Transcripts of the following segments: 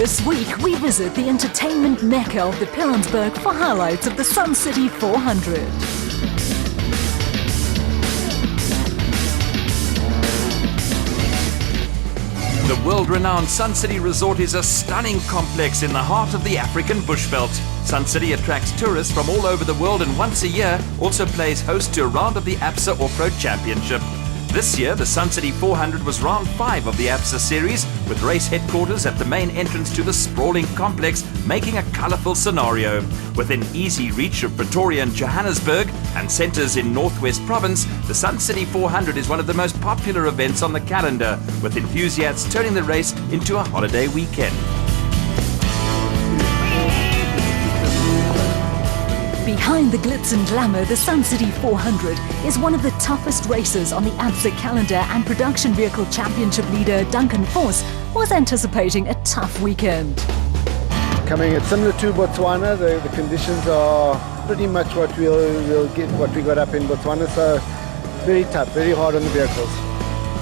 This week, we visit the entertainment mecca of the Pilanesberg for highlights of the Sun City 400. The world-renowned Sun City Resort is a stunning complex in the heart of the African bushveld. Sun City attracts tourists from all over the world and once a year also plays host to a round of the ABSA Off-Road Championship. This year, the Sun City 400 was round 5 of the ABSA series, with race headquarters at the main entrance to the sprawling complex, making a colourful scenario. Within easy reach of Pretoria and Johannesburg and centres in Northwest Province, the Sun City 400 is one of the most popular events on the calendar, with enthusiasts turning the race into a holiday weekend. Behind the glitz and glamour, the Sun City 400 is one of the toughest races on the ABSA calendar, and Production Vehicle Championship leader Duncan Force was anticipating a tough weekend. It's similar to Botswana. The conditions are pretty much what we'll get, what we got up in Botswana, so it's very tough, very hard on the vehicles.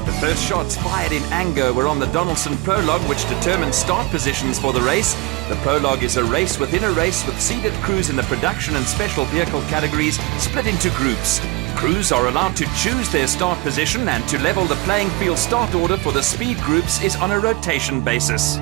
The first shots fired in anger were on the Donaldson Prologue, which determines start positions for the race. The Prologue is a race within a race with seeded crews in the production and special vehicle categories split into groups. Crews are allowed to choose their start position, and to level the playing field, start order for the speed groups is on a rotation basis.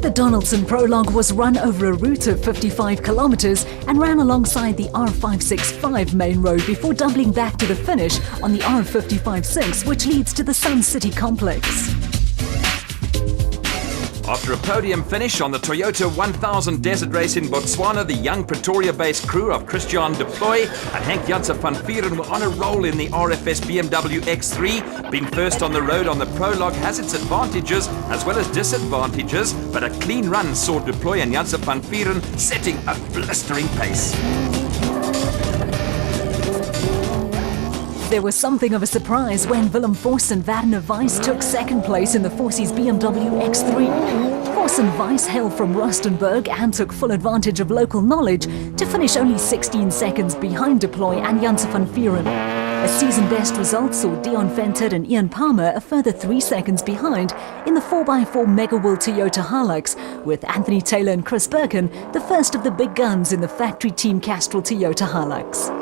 The Donaldson Prologue was run over a route of 55 kilometers and ran alongside the R565 main road before doubling back to the finish on the R556, which leads to the Sun City complex. After a podium finish on the Toyota 1000 Desert Race in Botswana, the young Pretoria-based crew of Christian Deploy and Henk Janse van Vieren were on a roll in the RFS BMW X3. Being first on the road on the Prologue has its advantages as well as disadvantages, but a clean run saw Deploy and Janse van Vieren setting a blistering pace. There was something of a surprise when Willem Vos and Werner Weiss took second place in the Forces BMW X3. Vos and Weiss hail from Rustenburg and took full advantage of local knowledge to finish only 16 seconds behind Deploy and Janse van Vieren. A season-best result saw Dion Venter and Ian Palmer a further 3 seconds behind in the 4x4 Mega World Toyota HILUX, with Anthony Taylor and Chris Birkin the first of the big guns in the factory team Castrol Toyota HILUX.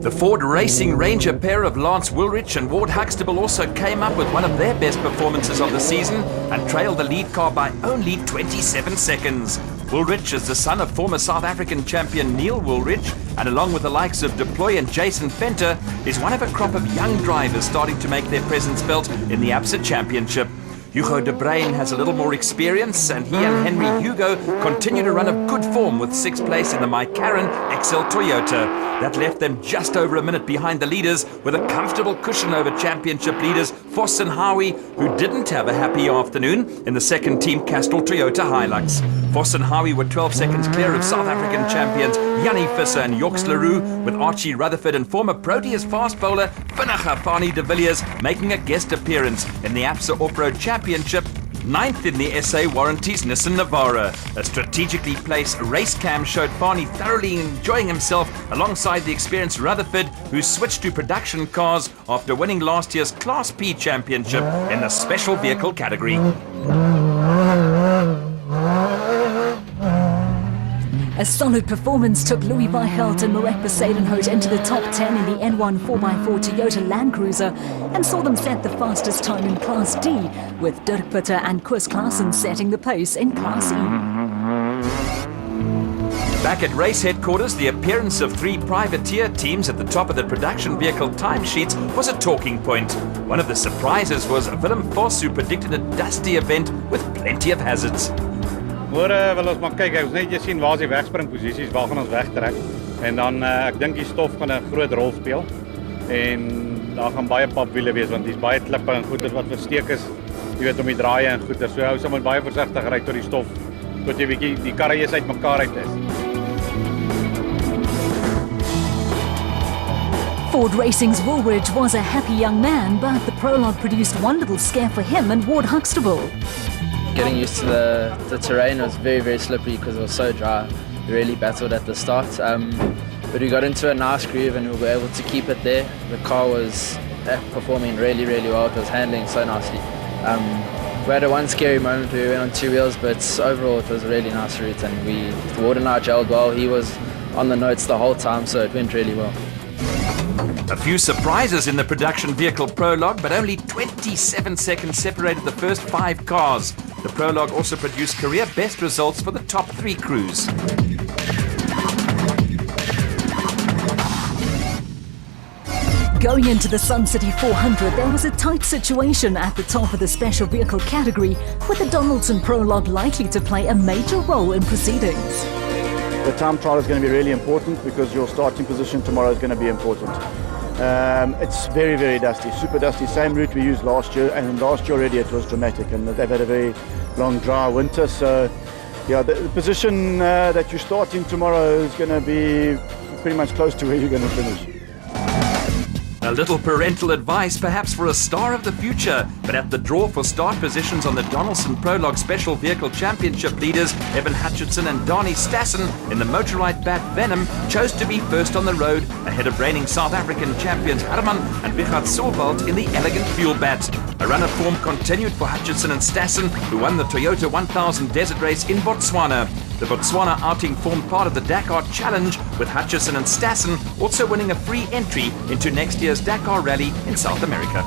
The Ford Racing Ranger pair of Lance Woolrich and Ward Huxtable also came up with one of their best performances of the season and trailed the lead car by only 27 seconds. Woolrich is the son of former South African champion Neil Woolrich, and along with the likes of Deploy and Jason Venter, is one of a crop of young drivers starting to make their presence felt in the ABSA Championship. Hugo de Bruin has a little more experience, and he and Henry Hugo continue to run a good form with 6th place in the McLaren XL Toyota. That left them just over a minute behind the leaders, with a comfortable cushion over championship leaders Vos and Howie, who didn't have a happy afternoon in the second team Castrol Toyota HILUX. Vos and Howie were 12 seconds clear of South African champions Jannie Visser and Joks Leroux, with Archie Rutherford and former Proteas fast bowler Vinniger Fani de Villiers making a guest appearance in the ABSA Off-Road Championship. 9th in the SA Warranties Nissan Navara. A strategically placed race cam showed Fani thoroughly enjoying himself alongside the experienced Rutherford, who switched to production cars after winning last year's Class P championship in the special vehicle category. A solid performance took Louis Weichelt and Marek Besadenhout into the top 10 in the N1 4x4 Toyota Land Cruiser and saw them set the fastest time in Class D, with Dirk Pitter and Chris Klaassen setting the pace in Class E. Back at race headquarters, the appearance of 3 privateer teams at the top of the production vehicle timesheets was a talking point. One of the surprises was Willem Vos, who predicted a dusty event with plenty of hazards. Môre wil ons maar kyk, ons net sien waar is die wegspringposisies, waar gaan ons wegtrek. En dan ek dink die stof gaan 'n groot rol speel. En daar gaan baie papwiele wees, want dis baie klippe en goeder wat versteek is. Jy weet om die draaie en goeder. So hou sommer baie versigtig ry tot die stof, tot jy bietjie die karre eens uitmekaar uit is. Ford Racing's Woolridge was a happy young man, but the Prologue produced one little scare for him and Ward Huxtable. Getting used to the terrain was very, very slippery because it was so dry. We really battled at the start. but we got into a nice groove and we were able to keep it there. The car was performing really, really well. It was handling so nicely. We had one scary moment where we went on 2 wheels, but overall it was a really nice route, and the Ward and I gelled well. He was on the notes the whole time, so it went really well. A few surprises in the production vehicle prologue, but only 27 seconds separated the first 5 cars. The prologue also produced career best results for the top 3 crews. Going into the Sun City 400, there was a tight situation at the top of the special vehicle category, with the Donaldson prologue likely to play a major role in proceedings. The time trial is going to be really important because your starting position tomorrow is going to be important. It's very, very dusty, super dusty, same route we used last year, and last year already it was dramatic, and they've had a very long dry winter, so yeah, the position that you start in tomorrow is going to be pretty much close to where you're going to finish. A little parental advice perhaps for a star of the future, but at the draw for start positions on the Donaldson Prologue Special Vehicle Championship, leaders Evan Hutchinson and Donnie Stassen in the motorized Bat Venom chose to be first on the road, ahead of reigning South African champions Herman and Richard Solwald in the elegant Fuel Bat. A run of form continued for Hutchinson and Stassen, who won the Toyota 1000 Desert Race in Botswana. The Botswana outing formed part of the Dakar Challenge, with Hutchinson and Stassen also winning a free entry into next year's Dakar Rally in South America.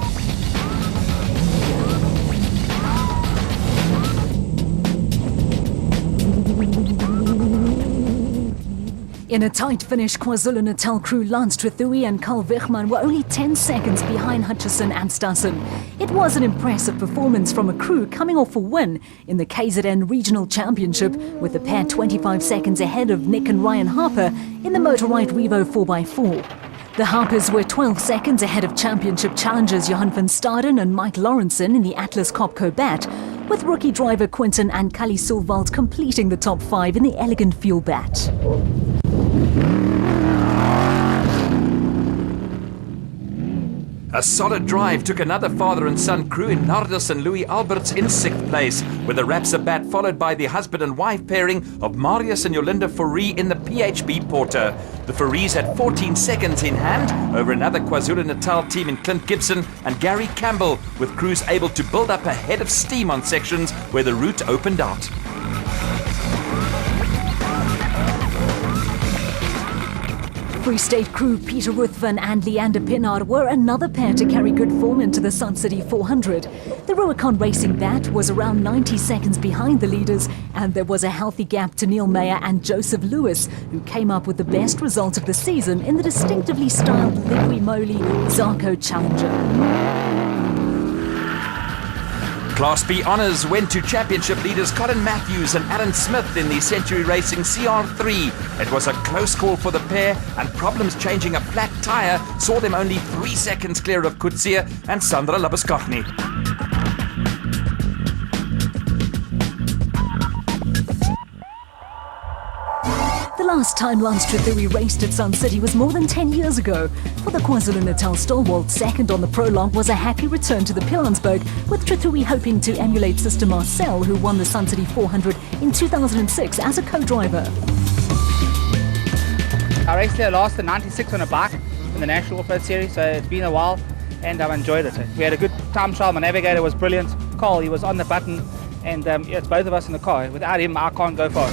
In a tight finish, KwaZulu-Natal crew Lance Trethewey and Carl Wegman were only 10 seconds behind Hutchison and Stassen. It was an impressive performance from a crew coming off a win in the KZN Regional Championship, with the pair 25 seconds ahead of Nick and Ryan Harper in the Motorride Revo 4x4. The Harpers were 12 seconds ahead of championship challengers Johan van Staden and Mike Lawrenson in the Atlas Copco Bat, with rookie driver Quinton and Kali Solwald completing the top 5 in the elegant Fuel Bat. A solid drive took another father and son crew in Nardus and Louis Alberts in 6th place, with the Rapsa Bat followed by the husband and wife pairing of Marius and Yolinda Fourie in the PHB Porter. The Fouries had 14 seconds in hand over another KwaZulu-Natal team in Clint Gibson and Gary Campbell, with crews able to build up a head of steam on sections where the route opened out. Free State crew Peter Ruthven and Leander Pinard were another pair to carry good form into the Sun City 400. The Rubicon Racing Bat was around 90 seconds behind the leaders, and there was a healthy gap to Neil Mayer and Joseph Lewis, who came up with the best result of the season in the distinctively styled Liqui Moly Zarco Challenger. Class B honours went to championship leaders Colin Matthews and Alan Smith in the Century Racing CR3. It was a close call for the pair, and problems changing a flat tyre saw them only 3 seconds clear of Kutsia and Sandra Labuskachny. The last time Lance Trethewey raced at Sun City was more than 10 years ago. For the KwaZulu-Natal stalwart, second on the prologue was a happy return to the Pilanesberg, with Trethewey hoping to emulate sister Marcel, who won the Sun City 400 in 2006 as a co-driver. I raced there last in '96 on a bike in the National Off-Road Series, so it's been a while and I've enjoyed it. We had a good time trial, my navigator was brilliant. Carl, he was on the button, and it's both of us in the car. Without him, I can't go far.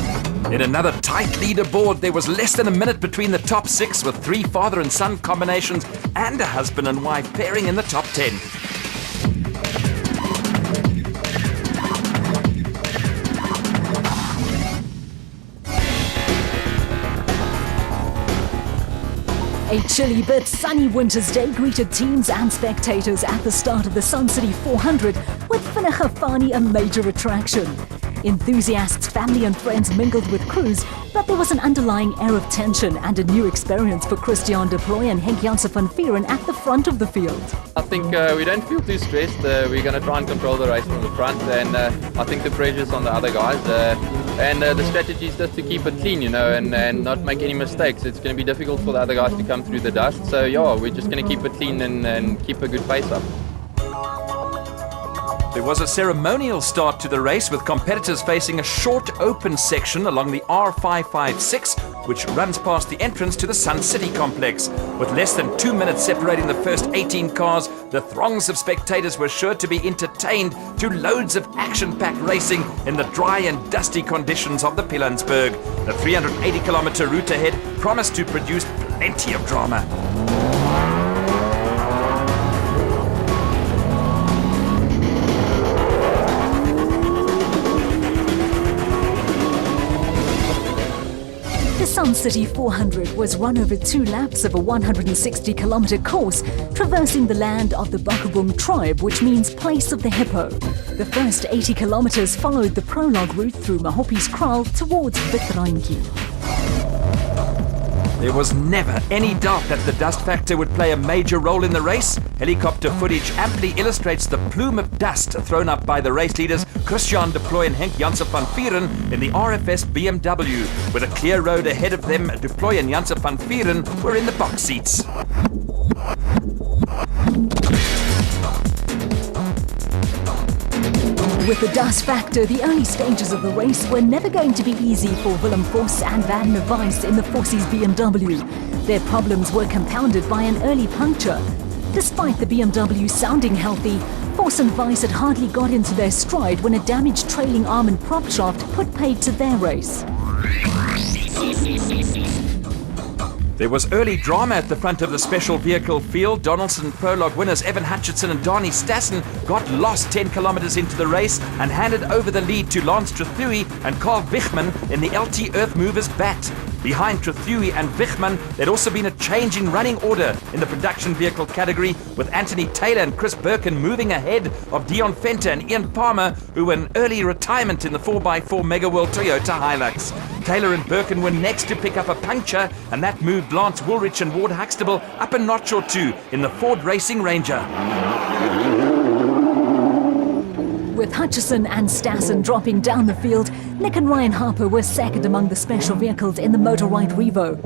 In another tight leaderboard, there was less than a minute between the top 6, with 3 father and son combinations and a husband and wife pairing in the top 10. A chilly but sunny winter's day greeted teams and spectators at the start of the Sun City 400, with Finagafani a major attraction. Enthusiasts, family and friends mingled with crews, but there was an underlying air of tension and a new experience for Christian de Plooy and Henk Janssen van Vieren at the front of the field. I think we don't feel too stressed. We're going to try and control the race from the front, and I think the pressure's on the other guys. And the strategy is just to keep it clean, you know, and not make any mistakes. It's going to be difficult for the other guys to come through the dust. So yeah, we're just going to keep it clean and keep a good pace up. There was a ceremonial start to the race with competitors facing a short open section along the R556, which runs past the entrance to the Sun City complex. With less than 2 minutes separating the first 18 cars, the throngs of spectators were sure to be entertained to loads of action-packed racing in the dry and dusty conditions of the Pilanesberg. The 380-kilometer route ahead promised to produce plenty of drama. The Sun City 400 was run over 2 laps of a 160-kilometer course, traversing the land of the Bakubung tribe, which means place of the hippo. The first 80 kilometers followed the prologue route through Mahopi's kraal towards Witrangi. There was never any doubt that the dust factor would play a major role in the race. Helicopter footage amply illustrates the plume of dust thrown up by the race leaders Christian de Plooy and Henk Janssen van Vieren in the RFS BMW. With a clear road ahead of them, de Plooy and Janssen van Vieren were in the box seats. With the dust factor, the early stages of the race were never going to be easy for Willem Vos and Van der Weiss in the Fossies BMW. Their problems were compounded by an early puncture. Despite the BMW sounding healthy, Vos and Weiss had hardly got into their stride when a damaged trailing arm and prop shaft put paid to their race. There was early drama at the front of the special vehicle field. Donaldson prologue winners Evan Hutchinson and Donnie Stassen got lost 10 kilometers into the race and handed over the lead to Lance Trethewey and Carl Wichmann in the LT Earth Movers bat. Behind Trethewey and Wichmann, there'd also been a change in running order in the production vehicle category, with Anthony Taylor and Chris Birkin moving ahead of Dion Fenter and Ian Palmer, who were in early retirement in the 4x4 Mega World Toyota Hilux. Taylor and Birkin were next to pick up a puncture, and that moved Lance Woolridge and Ward Huxtable up a notch or two in the Ford Racing Ranger. With Hutchison and Stassen dropping down the field, Nick and Ryan Harper were second among the special vehicles in the Motor White Revo.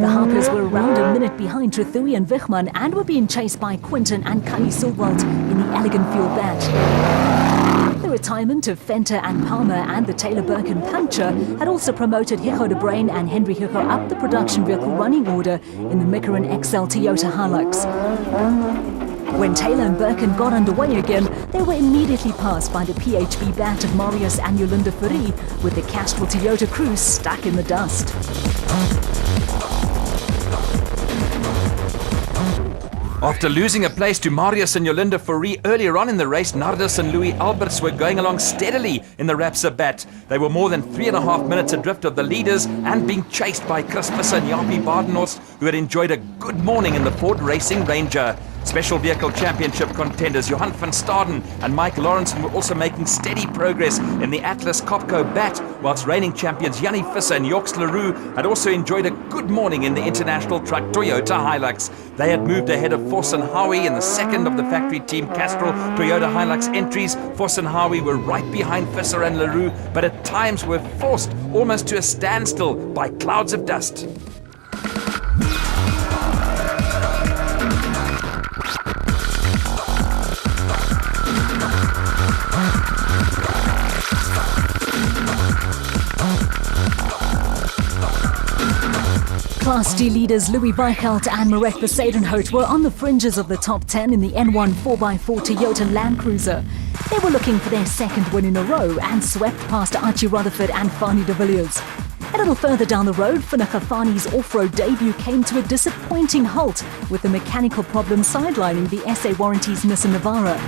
The Harpers were around a minute behind Trethewey and Wichmann and were being chased by Quinton and Kali Silwald in the Elegant Field bat. The retirement of Fenter and Palmer and the Taylor Birkin puncture had also promoted Hicho de Bruin and Henry Hicho up the production vehicle running order in the Micron XL Toyota Hilux. When Taylor and Birkin got underway again, they were immediately passed by the PHB bat of Marius and Yolanda Fourie, with the Castrol Toyota crew stuck in the dust. After losing a place to Marius and Yolanda Fourie earlier on in the race, Nardus and Louis Alberts were going along steadily in the Rapsa bat. They were more than 3.5 minutes adrift of the leaders and being chased by Chris Visser and Jaapie Badenhorst, who had enjoyed a good morning in the Ford Racing Ranger. Special Vehicle Championship contenders Johan van Staden and Mike Lawrenson were also making steady progress in the Atlas Copco bat, whilst reigning champions Jannie Visser and Yorks Leroux had also enjoyed a good morning in the International Truck Toyota Hilux. They had moved ahead of Vos and Howie in the second of the factory team Castrol Toyota Hilux entries. Vos and Howie were right behind Visser and Leroux, but at times were forced almost to a standstill by clouds of dust. Class D leaders Louis Weichelt and Marek Besadenhout were on the fringes of the top 10 in the N1 4x4 Toyota Land Cruiser. They were looking for their second win in a row and swept past Archie Rutherford and Fani de Villiers. A little further down the road, Finnacha Fani's off-road debut came to a disappointing halt, with the mechanical problem sidelining the SA Warranties Nissan Navara.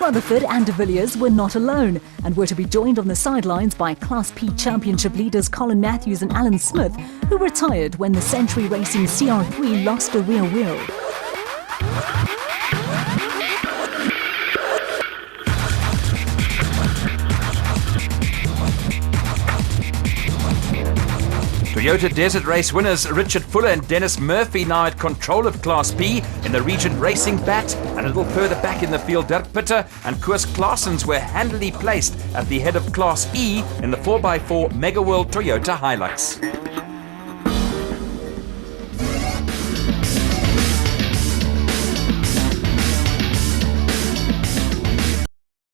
Rutherford and de Villiers were not alone and were to be joined on the sidelines by Class P Championship leaders Colin Matthews and Alan Smith, who retired when the Century Racing CR3 lost a rear wheel. Toyota Desert Race winners Richard Fuller and Dennis Murphy now at control of Class P in the Regent Racing bat, and a little further back in the field Dirk Pitter and Koos Claessens were handily placed at the head of Class E in the 4x4 Mega World Toyota Hilux.